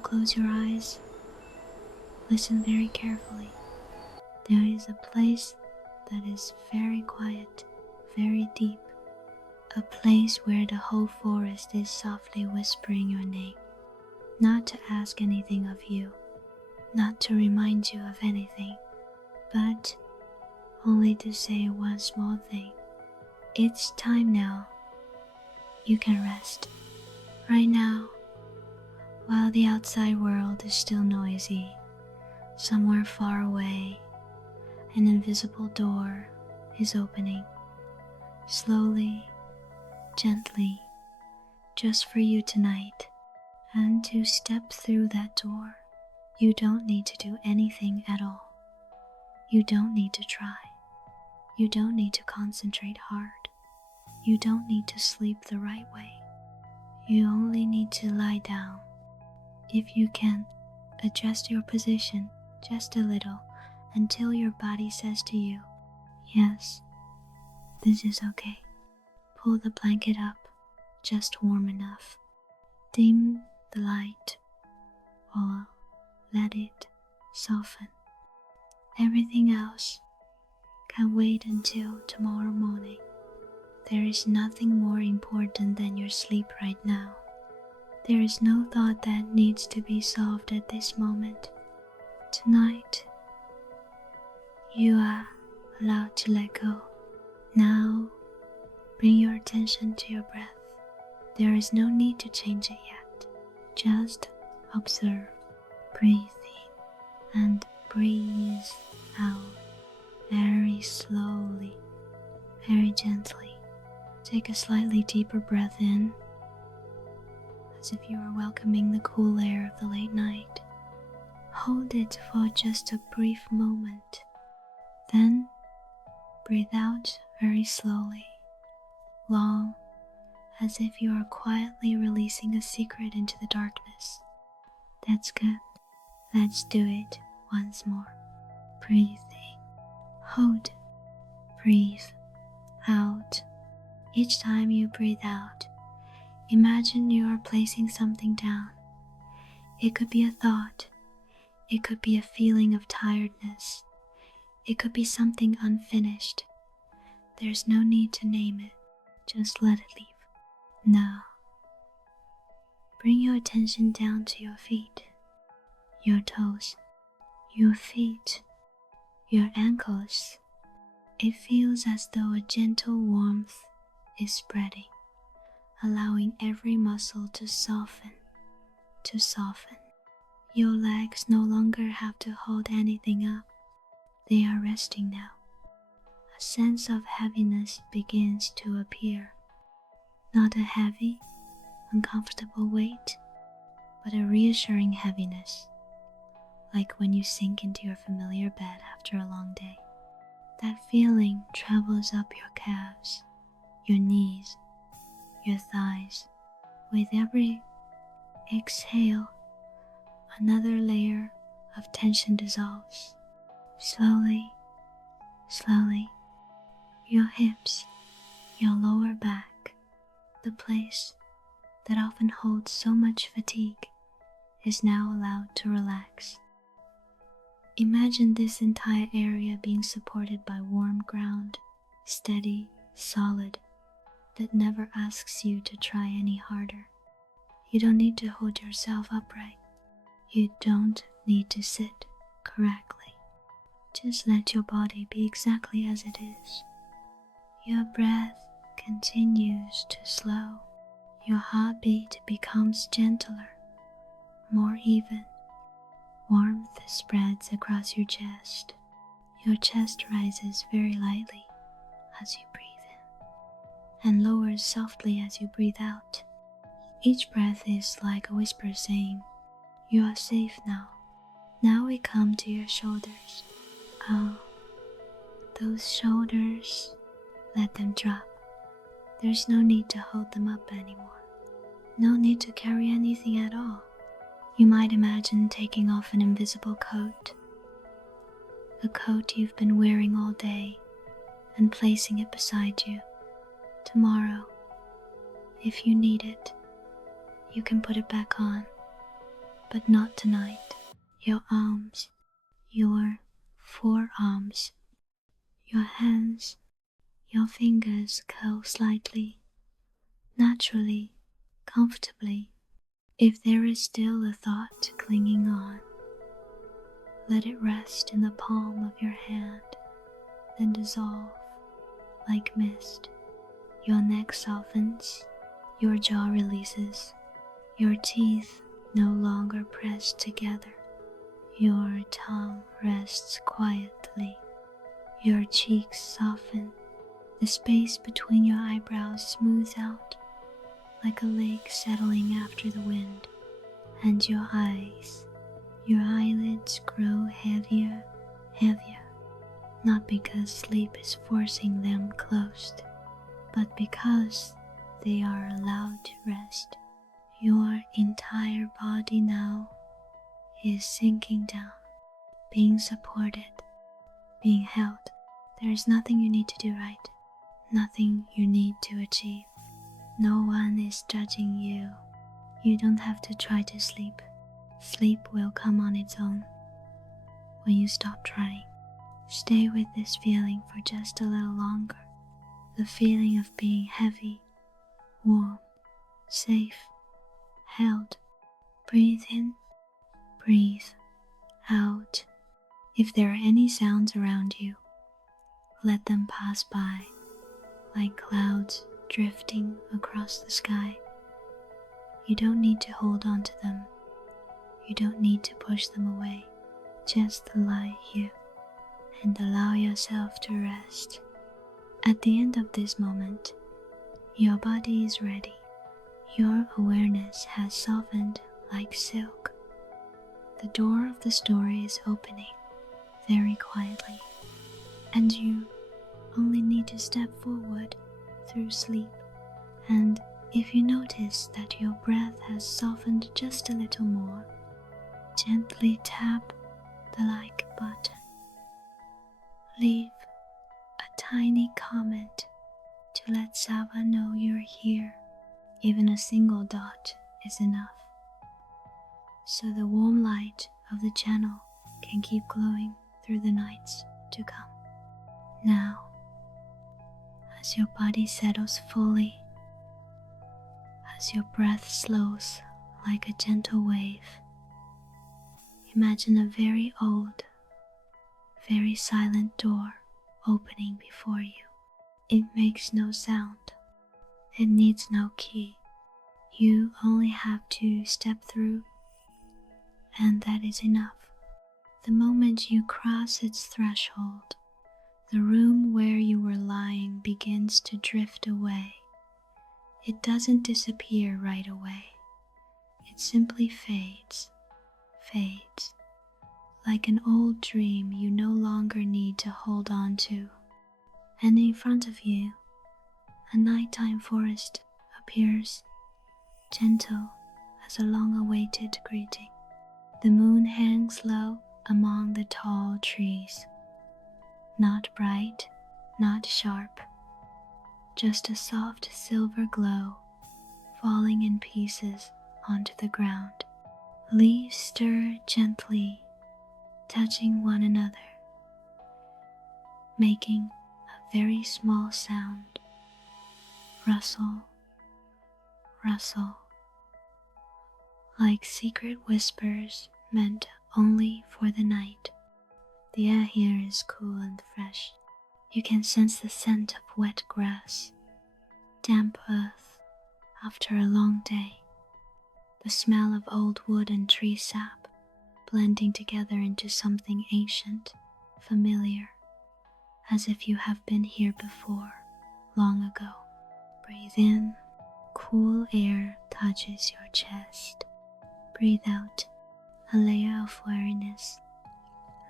you close your eyes, listen very carefully. There is a place that is very quiet, very deep, a place where the whole forest is softly whispering your name, not to ask anything of you, not to remind you of anything, but only to say one small thing. It's time now. You can rest. Right now, while the outside world is still noisy, somewhere far away, an invisible door is opening, slowly, gently, just for you tonight. And to step through that door, you don't need to do anything at all. You don't need to try. You don't need to concentrate hard. You don't need to sleep the right way. You only need to lie down. If you can, adjust your position just a little until your body says to you, yes, this is okay. Pull the blanket up, just warm enough. Dim the light, or let it soften. Everything else can wait until tomorrow morning. There is nothing more important than your sleep right now. There is no thought that needs to be solved at this moment. Tonight, you are allowed to let go. Now, bring your attention to your breath. There is no need to change it yet. Just observe, breathe in and breathe out very slowly, very gently. Take a slightly deeper breath in, as if you are welcoming the cool air of the late night. Hold it for just a brief moment. Then breathe out very slowly, long, as if you are quietly releasing a secret into the darkness. That's good. Let's do it once more. Breathe in, hold, breathe out. Each time you breathe out, imagine you are placing something down. It could be a thought. It could be a feeling of tiredness. It could be something unfinished. There's no need to name it. Just let it leave. Now, bring your attention down to your feet, your toes, your feet, your ankles. It feels as though a gentle warmth is spreading, allowing every muscle to soften, to soften. Your legs no longer have to hold anything up. They are resting now. A sense of heaviness begins to appear. Not a heavy, uncomfortable weight, but a reassuring heaviness, like when you sink into your familiar bed after a long day. That feeling travels up your calves, your knees, your thighs. With every exhale, another layer of tension dissolves. Slowly, slowly, your hips, your lower back, the place that often holds so much fatigue, is now allowed to relax. Imagine this entire area being supported by warm ground, steady, solid, that never asks you to try any harder. You don't need to hold yourself upright. You don't need to sit correctly. Just let your body be exactly as it is. Your breath continues to slow. Your heartbeat becomes gentler, more even. Warmth spreads across your chest. Your chest rises very lightly as you breathe in, and lowers softly as you breathe out. Each breath is like a whisper saying, "You are safe now." Now we come to your shoulders. Oh, those shoulders, let them drop. There's no need to hold them up anymore. No need to carry anything at all. You might imagine taking off an invisible coat, a coat you've been wearing all day, and placing it beside you. Tomorrow, if you need it, you can put it back on. but not tonight. Your arms, your forearms, your hands, your fingers curl slightly, naturally, comfortably. If there is still a thought clinging on, let it rest in the palm of your hand, then dissolve like mist. Your neck softens, your jaw releases, your teeth no longer pressed together. Your tongue rests quietly, your cheeks soften, the space between your eyebrows smooths out like a lake settling after the wind, and your eyes, your eyelids grow heavier, heavier, not because sleep is forcing them closed, but because they are allowed to rest. Your entire body now is sinking down, being supported, being held. There is nothing you need to do right, nothing you need to achieve. No one is judging you. You don't have to try to sleep. Sleep will come on its own when you stop trying. Stay with this feeling for just a little longer. The feeling of being heavy, warm, safe, held. Breathe in, breathe out. If there are any sounds around you, let them pass by like clouds drifting across the sky. You don't need to hold on to them. You don't need to push them away. Just lie here and allow yourself to rest. At the end of this moment, your body is ready. Your awareness has softened like silk. The door of the story is opening very quietly, and you only need to step forward through sleep. And if you notice that your breath has softened just a little more, gently tap the like button. Leave a tiny comment to let Sava know you're here. Even a single dot is enough, so the warm light of the channel can keep glowing through the nights to come. Now, as your body settles fully, as your breath slows like a gentle wave, imagine a very old, very silent door opening before you. It makes no sound. It needs no key. You only have to step through, and that is enough. The moment you cross its threshold, the room where you were lying begins to drift away. It doesn't disappear right away. It simply fades, like an old dream you no longer need to hold on to. And in front of you, a nighttime forest appears, gentle as a long-awaited greeting. The moon hangs low among the tall trees. Not bright, not sharp, just a soft silver glow falling in pieces onto the ground. Leaves stir gently, touching one another, making a very small sound. Rustle, rustle, like secret whispers meant only for the night. The air here is cool and fresh. You can sense the scent of wet grass, damp earth after a long day, the smell of old wood and tree sap blending together into something ancient, familiar, as if you have been here before, long ago. Breathe in, cool air touches your chest. Breathe out, a layer of weariness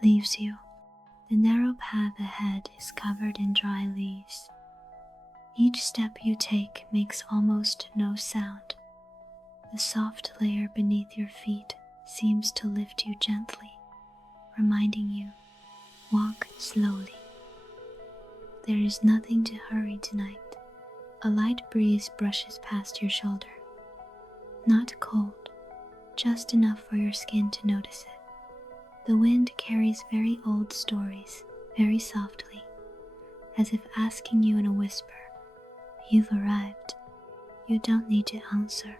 leaves you. The narrow path ahead is covered in dry leaves. Each step you take makes almost no sound. The soft layer beneath your feet seems to lift you gently, reminding you, walk slowly. There is nothing to hurry tonight. A light breeze brushes past your shoulder. Not cold, just enough for your skin to notice it. The wind carries very old stories, very softly, as if asking you in a whisper, "You've arrived. You don't need to answer.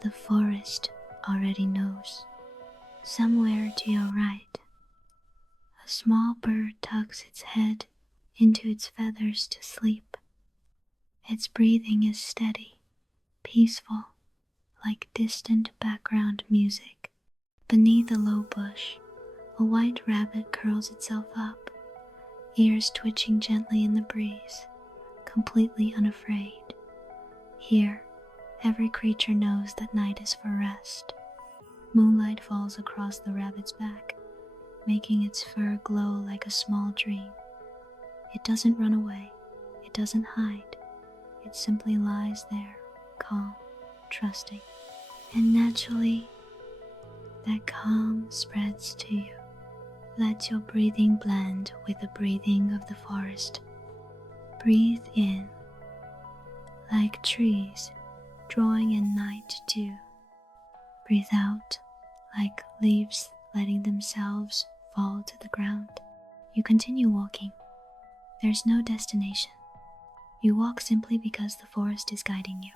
The forest already knows." Somewhere to your right, a small bird tucks its head into its feathers to sleep. Its breathing is steady, peaceful, like distant background music. Beneath a low bush, a white rabbit curls itself up, ears twitching gently in the breeze, completely unafraid. Here, every creature knows that night is for rest. Moonlight falls across the rabbit's back, making its fur glow like a small dream. It doesn't run away, it doesn't hide, it simply lies there, calm, trusting. And naturally, that calm spreads to you. Let your breathing blend with the breathing of the forest. Breathe in, like trees drawing in night dew. Breathe out, like leaves letting themselves fall to the ground. You continue walking. There's no destination. You walk simply because the forest is guiding you.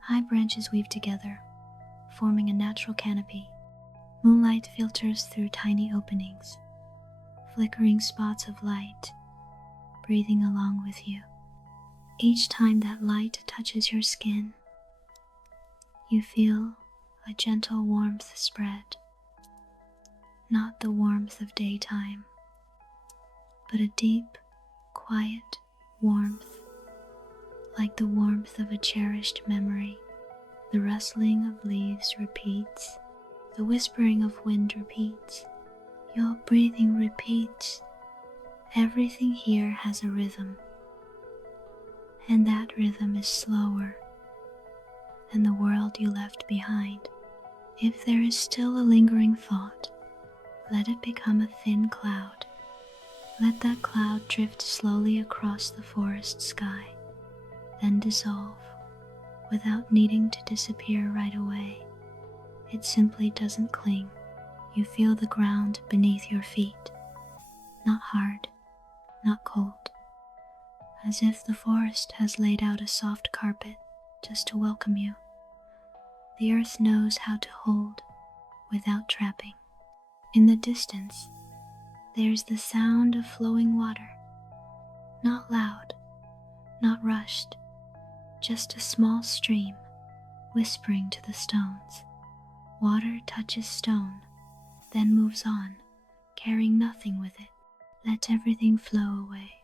High branches weave together, forming a natural canopy. Moonlight filters through tiny openings, flickering spots of light, breathing along with you. Each time that light touches your skin, you feel a gentle warmth spread. Not the warmth of daytime, but a deep, quiet warmth, like the warmth of a cherished memory. The rustling of leaves repeats, the whispering of wind repeats, your breathing repeats. Everything here has a rhythm, and that rhythm is slower than the world you left behind. If there is still a lingering thought, let it become a thin cloud. Let that cloud drift slowly across the forest sky, then dissolve without needing to disappear right away. It simply doesn't cling. You feel the ground beneath your feet, not hard, not cold, as if the forest has laid out a soft carpet just to welcome you. The earth knows how to hold without trapping. In the distance, there's the sound of flowing water. Not loud, not rushed, just a small stream whispering to the stones. Water touches stone, then moves on, carrying nothing with it. Let everything flow away.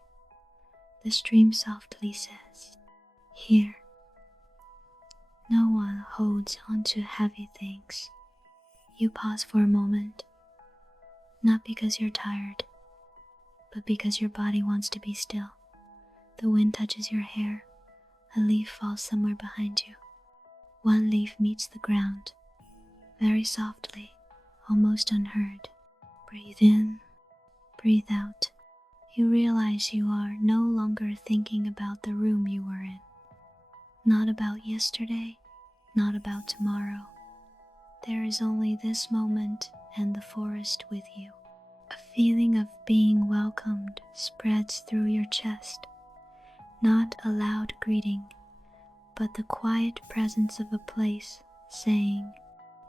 The stream softly says, "Here." No one holds onto heavy things. You pause for a moment, not because you're tired, but because your body wants to be still. The wind touches your hair, a leaf falls somewhere behind you. One leaf meets the ground, very softly, almost unheard. Breathe in, breathe out. You realize you are no longer thinking about the room you were in. Not about yesterday, not about tomorrow. There is only this moment and the forest with you. A feeling of being welcomed spreads through your chest. Not a loud greeting, but the quiet presence of a place saying,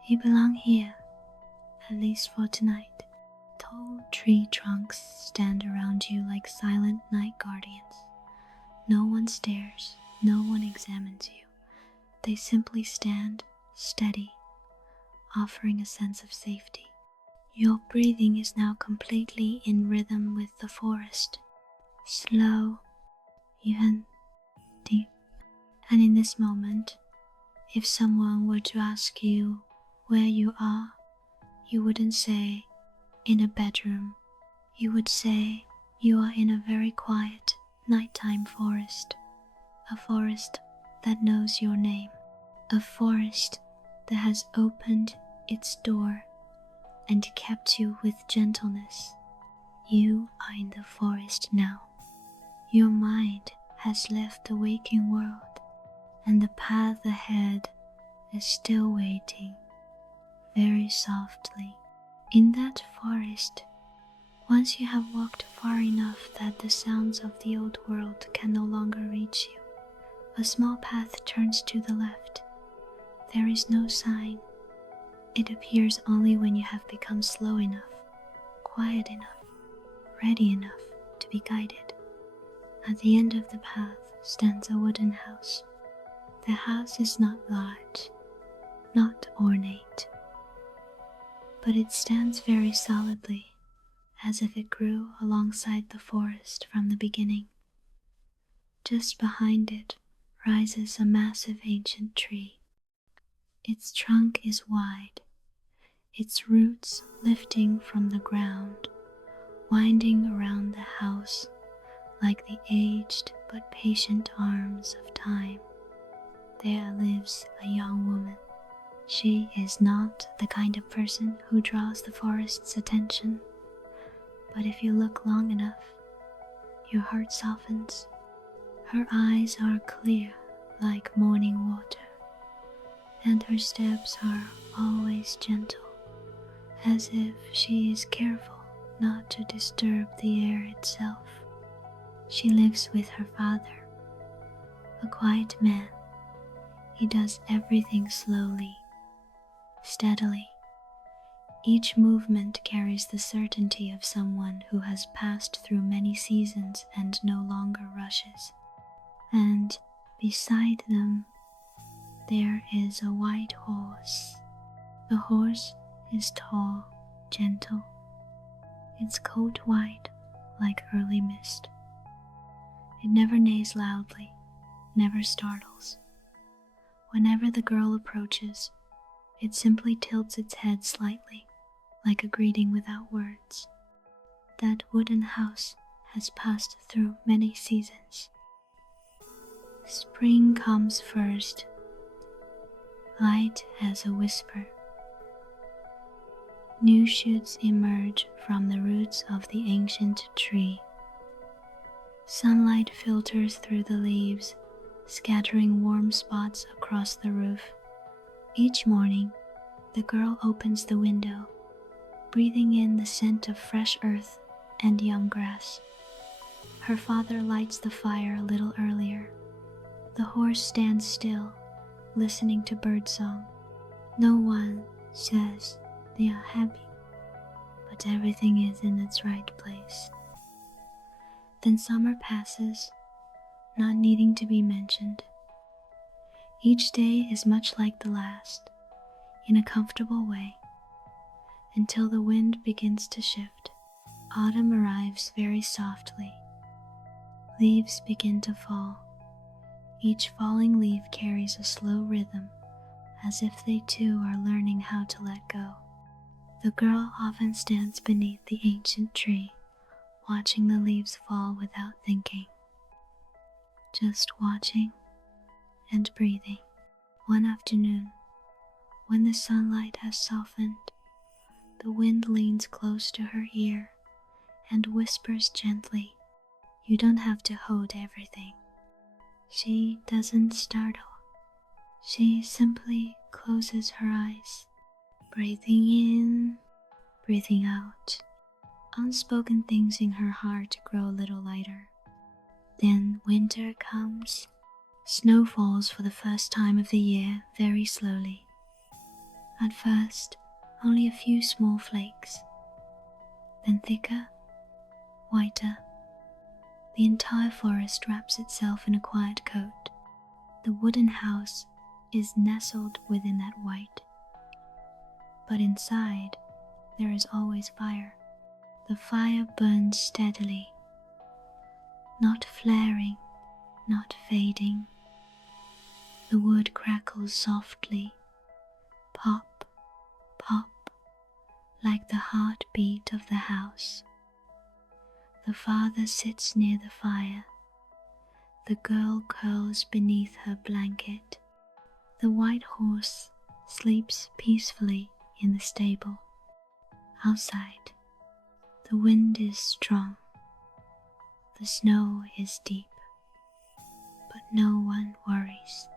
"You belong here, at least for tonight." Tall tree trunks stand around you like silent night guardians. No one stares, no one examines you. They simply stand steady, offering a sense of safety. Your breathing is now completely in rhythm with the forest, slow, even, deep. And in this moment, if someone were to ask you where you are, you wouldn't say, "in a bedroom." You would say, "You are in a very quiet, nighttime forest." A forest that knows your name. A forest that has opened its door and kept you with gentleness. You are in the forest now. Your mind has left the waking world, and the path ahead is still waiting. very softly. In that forest, once you have walked far enough that the sounds of the old world can no longer reach you, a small path turns to the left. There is no sign. It appears only when you have become slow enough, quiet enough, ready enough to be guided. At the end of the path stands a wooden house. The house is not large, not ornate, but it stands very solidly, as if it grew alongside the forest from the beginning. Just behind it rises a massive ancient tree. Its trunk is wide, its roots lifting from the ground, winding around the house like the aged but patient arms of time. There lives a young woman. She is not the kind of person who draws the forest's attention, but if you look long enough, your heart softens. Her eyes are clear like morning water, and her steps are always gentle, as if she is careful not to disturb the air itself. She lives with her father, a quiet man. He does everything slowly, steadily. Each movement carries the certainty of someone who has passed through many seasons and no longer rushes. And beside them, there is a white horse. The horse is tall, gentle, its coat white like early mist. It never neighs loudly, never startles. Whenever the girl approaches, it simply tilts its head slightly, like a greeting without words. That wooden house has passed through many seasons. Spring comes first, light as a whisper. New shoots emerge from the roots of the ancient tree. Sunlight filters through the leaves, scattering warm spots across the roof. Each morning, the girl opens the window, breathing in the scent of fresh earth and young grass. Her father lights the fire a little earlier. The horse stands still, listening to birdsong. No one says they are happy, but everything is in its right place. Then summer passes, not needing to be mentioned. Each day is much like the last, in a comfortable way, until the wind begins to shift. Autumn arrives very softly. Leaves begin to fall. Each falling leaf carries a slow rhythm, as if they too are learning how to let go. The girl often stands beneath the ancient tree, watching the leaves fall without thinking, just watching and breathing. One afternoon, when the sunlight has softened, the wind leans close to her ear and whispers gently, "You don't have to hold everything." She doesn't startle. She simply closes her eyes, breathing in, breathing out. Unspoken things in her heart grow a little lighter. Then winter comes. Snow falls for the first time of the year very slowly. At first, only a few small flakes, then thicker, whiter. The entire forest wraps itself in a quiet coat. The wooden house is nestled within that white. But inside, there is always fire. The fire burns steadily, not flaring, not fading. The wood crackles softly, pop, pop, like the heartbeat of the house. The father sits near the fire. The girl curls beneath her blanket. The white horse sleeps peacefully in the stable. Outside, the wind is strong. The snow is deep. But no one worries.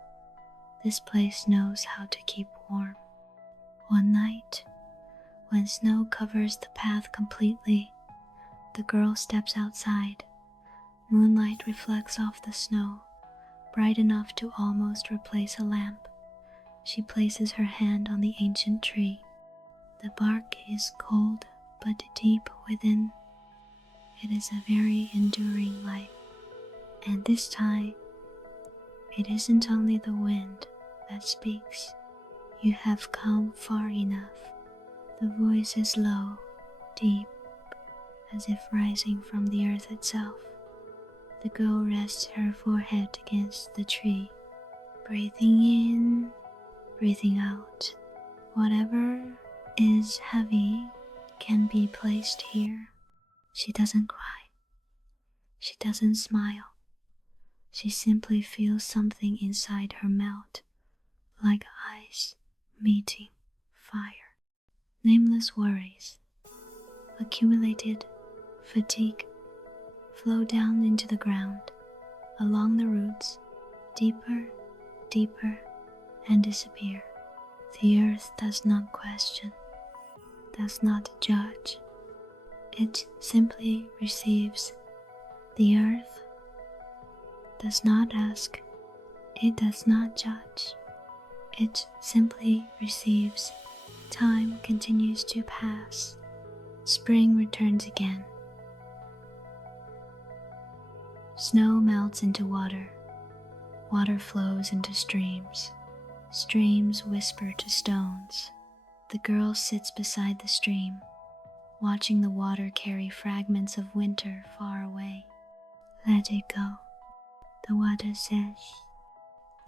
This place knows how to keep warm. One night, when snow covers the path completely, the girl steps outside. Moonlight reflects off the snow, bright enough to almost replace a lamp. She places her hand on the ancient tree. The bark is cold but deep within. It is a very enduring life. And this time, it isn't only the wind that speaks. You have come far enough. The voice is low, deep, as if rising from the earth itself. The girl rests her forehead against the tree, breathing in, breathing out. Whatever is heavy can be placed here. She doesn't cry. She doesn't smile. She simply feels something inside her melt, like ice meeting fire. Nameless worries, accumulated fatigue, flow down into the ground, along the roots, deeper, deeper, and disappear. The earth does not question, does not judge. It simply receives. The earth does not ask, it does not judge. It simply receives. Time continues to pass. Spring returns again. Snow melts into water. Water flows into streams. Streams whisper to stones. The girl sits beside the stream, watching the water carry fragments of winter far away. Let it go. The water says,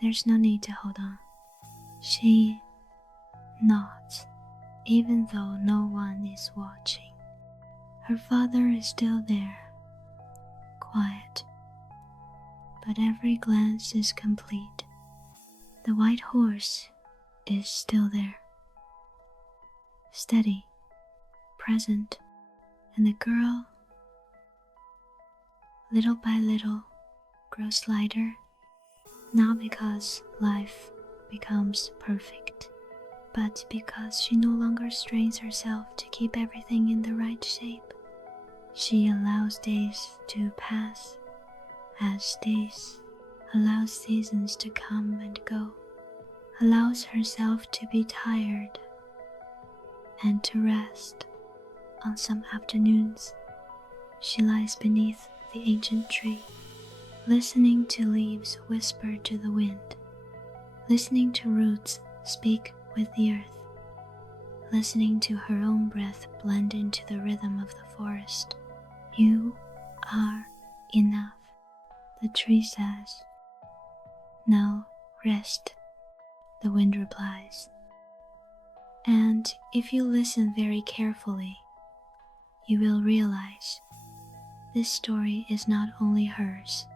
there's no need to hold on. She nods, even though no one is watching. Her father is still there, quiet, but every glance is complete. The white horse is still there, steady, present, and the girl, little by little, grows lighter, not because life becomes perfect, but because she no longer strains herself to keep everything in the right shape. She allows days to pass, as days allows seasons to come and go, allows herself to be tired and to rest. On some afternoons, she lies beneath the ancient tree, listening to leaves whisper to the wind, listening to roots speak with the earth, listening to her own breath blend into the rhythm of the forest. You are enough, the tree says. Now rest, the wind replies. And if you listen very carefully, you will realize this story is not only hers,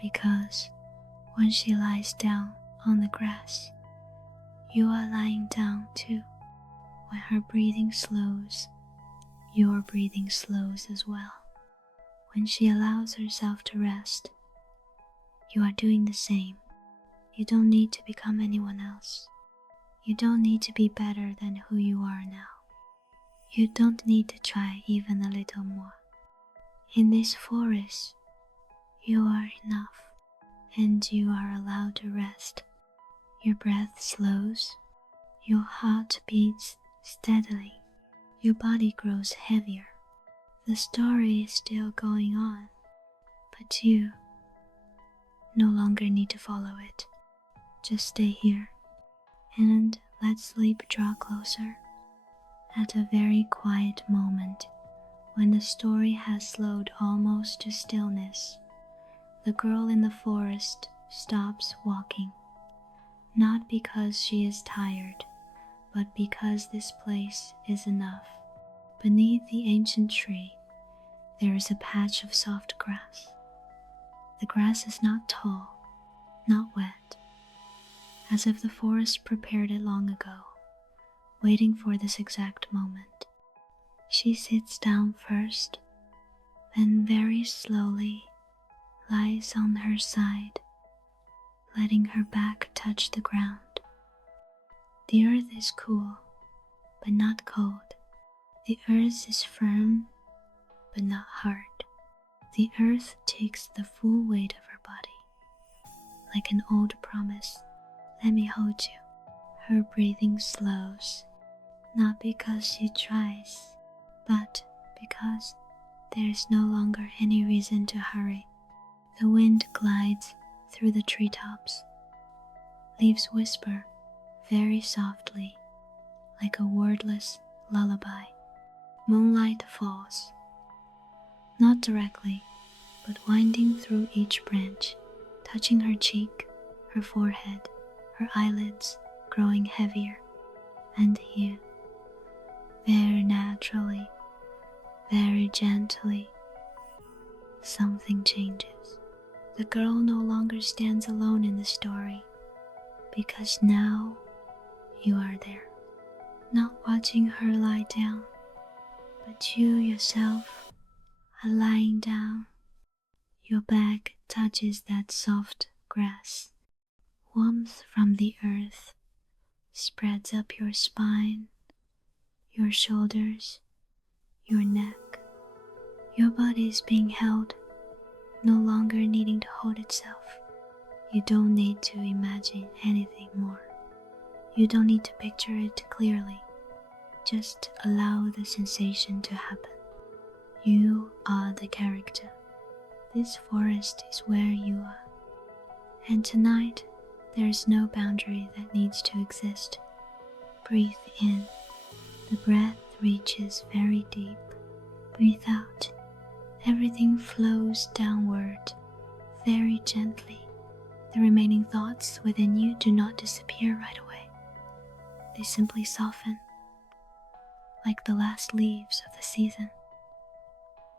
because when she lies down on the grass, you are lying down too. When her breathing slows, your breathing slows as well. When she allows herself to rest, you are doing the same. You don't need to become anyone else. You don't need to be better than who you are now. You don't need to try even a little more. In this forest, you are enough, and you are allowed to rest. Your breath slows, your heart beats steadily, your body grows heavier. The story is still going on, but you no longer need to follow it. Just stay here, and let sleep draw closer. At a very quiet moment, when the story has slowed almost to stillness, the girl in the forest stops walking, not because she is tired, but because this place is enough. Beneath the ancient tree, there is a patch of soft grass. The grass is not tall, not wet, as if the forest prepared it long ago, waiting for this exact moment. She sits down first, then very slowly lies on her side, letting her back touch the ground. The earth is cool, but not cold. The earth is firm, but not hard. The earth takes the full weight of her body. Like an old promise, let me hold you. Her breathing slows, not because she tries, but because there is no longer any reason to hurry. The wind glides through the treetops. Leaves whisper very softly, like a wordless lullaby. Moonlight falls, not directly, but winding through each branch, touching her cheek, her forehead, her eyelids growing heavier. And here, very naturally, very gently, something changes. The girl no longer stands alone in the story, because now you are there, not watching her lie down, but you yourself are lying down. Your back touches that soft grass. Warmth from the earth spreads up your spine, your shoulders, your neck. Your body is being held, no longer needing to hold itself. You don't need to imagine anything more. You don't need to picture it clearly. Just allow the sensation to happen. You are the character. This forest is where you are. And tonight, there is no boundary that needs to exist. Breathe in. The breath reaches very deep. Breathe out. Everything flows downward, very gently. The remaining thoughts within you do not disappear right away. They simply soften, like the last leaves of the season.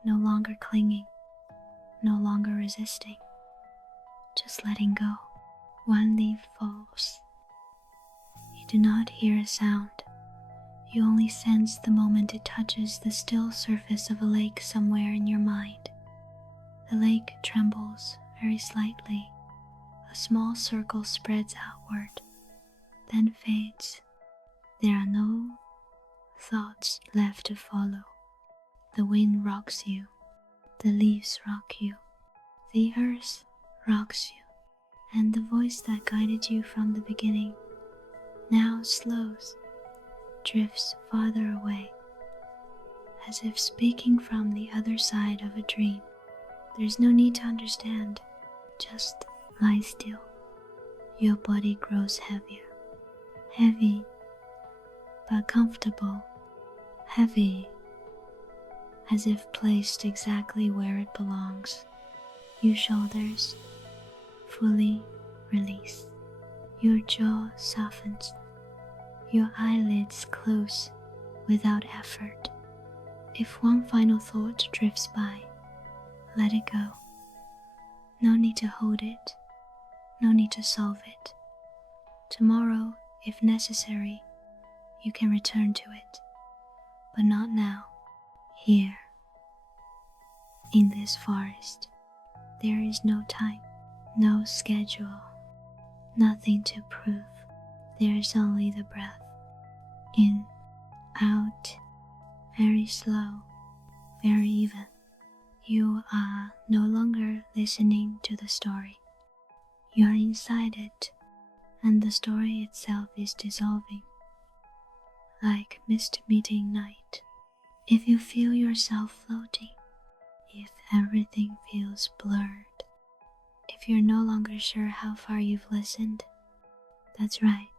No longer clinging, no longer resisting, just letting go. One leaf falls. You do not hear a sound. You only sense the moment it touches the still surface of a lake somewhere in your mind. The lake trembles very slightly. A small circle spreads outward, then fades. There are no thoughts left to follow. The wind rocks you. The leaves rock you. The earth rocks you. And the voice that guided you from the beginning now slows, drifts farther away, as if speaking from the other side of a dream. There's no need to understand, just lie still. Your body grows heavier, heavy but comfortable, heavy as if placed exactly where it belongs. Your shoulders fully release. Your jaw softens. Your eyelids close without effort. If one final thought drifts by, let it go. No need to hold it. No need to solve it. Tomorrow, if necessary, you can return to it. But not now. Here, in this forest, there is no time, no schedule, nothing to prove. There is only the breath. In, out, very slow, very even. You are no longer listening to the story. You are inside it, and the story itself is dissolving, like mist meeting night. If you feel yourself floating, if everything feels blurred, if you're no longer sure how far you've listened, that's right.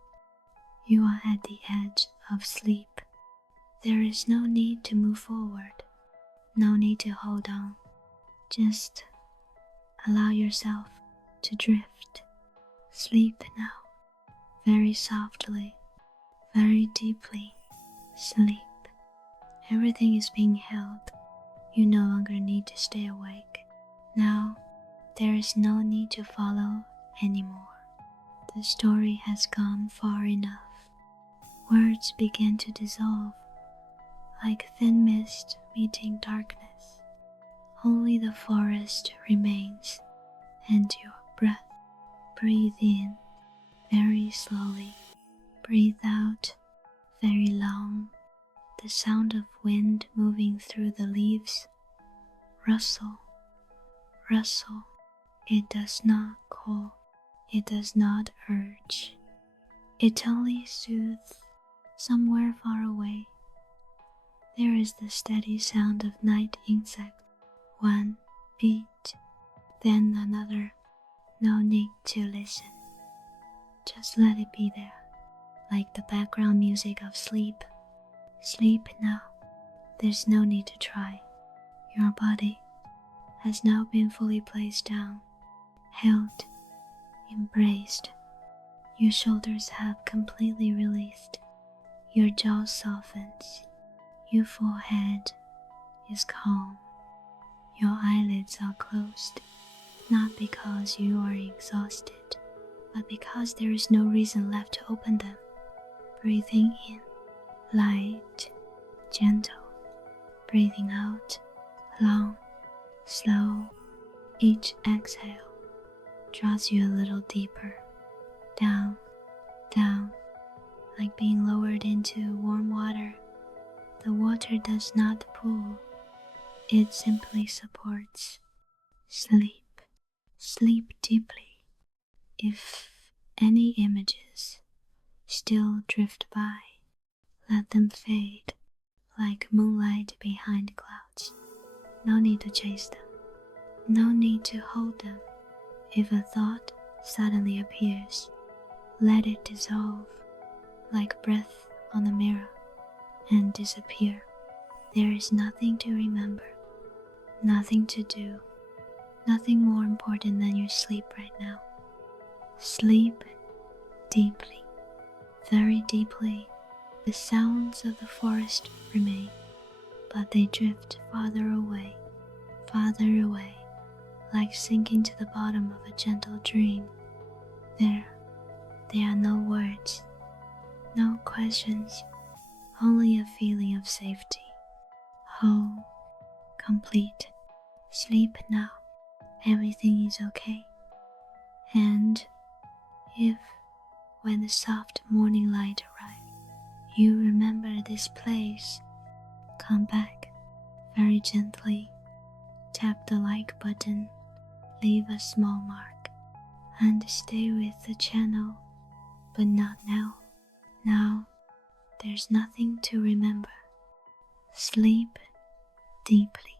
You are at the edge of sleep. There is no need to move forward, no need to hold on. Just allow yourself to drift. Sleep now, very softly, very deeply. Sleep. Everything is being held. You no longer need to stay awake. Now, there is no need to follow anymore. The story has gone far enough. Words begin to dissolve, like thin mist meeting darkness. Only the forest remains, and your breath. Breathe in very slowly. Breathe out very long the sound of wind moving through the leaves. Rustle, rustle. It does not call, it does not urge. It only soothes somewhere far away. There is the steady sound of night insect. One beat, then another. No need to listen. Just let it be there, like the background music of sleep. Sleep now. There's no need to try. Your body has now been fully placed down, held, embraced. Your shoulders have completely released. Your jaw softens. Your forehead is calm. Your eyelids are closed, not because you are exhausted, but because there is no reason left to open them. Breathing in, light, gentle. Breathing out, long, slow. Each exhale draws you a little deeper, down, down, like being lowered into warm water. The water does not pull, it simply supports. Sleep, sleep deeply. If any images still drift by, let them fade like moonlight behind clouds. No need to chase them, no need to hold them. If a thought suddenly appears, let it dissolve like breath on a mirror and disappear. There is nothing to remember, nothing to do, nothing more important than your sleep right now. Sleep deeply, very deeply. The sounds of the forest remain, but they drift farther away, like sinking to the bottom of a gentle dream. There are no words, no questions, only a feeling of safety, whole, complete. Sleep now, everything is okay. And if, when the soft morning light arrives, you remember this place, come back very gently, tap the like button, leave a small mark, and stay with the channel, but not now. Now, there's nothing to remember. Sleep deeply,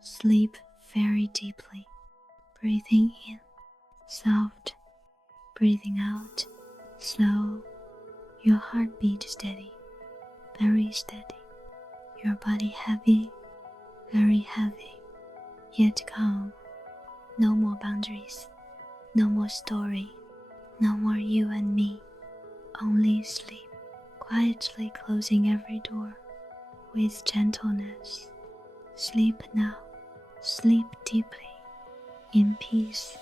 sleep very deeply, breathing in, soft, breathing out, slow. Your heartbeat steady, very steady. Your body heavy, very heavy, yet calm. No more boundaries, no more story, no more you and me. Only sleep, quietly closing every door with gentleness. Sleep now, sleep deeply, in peace.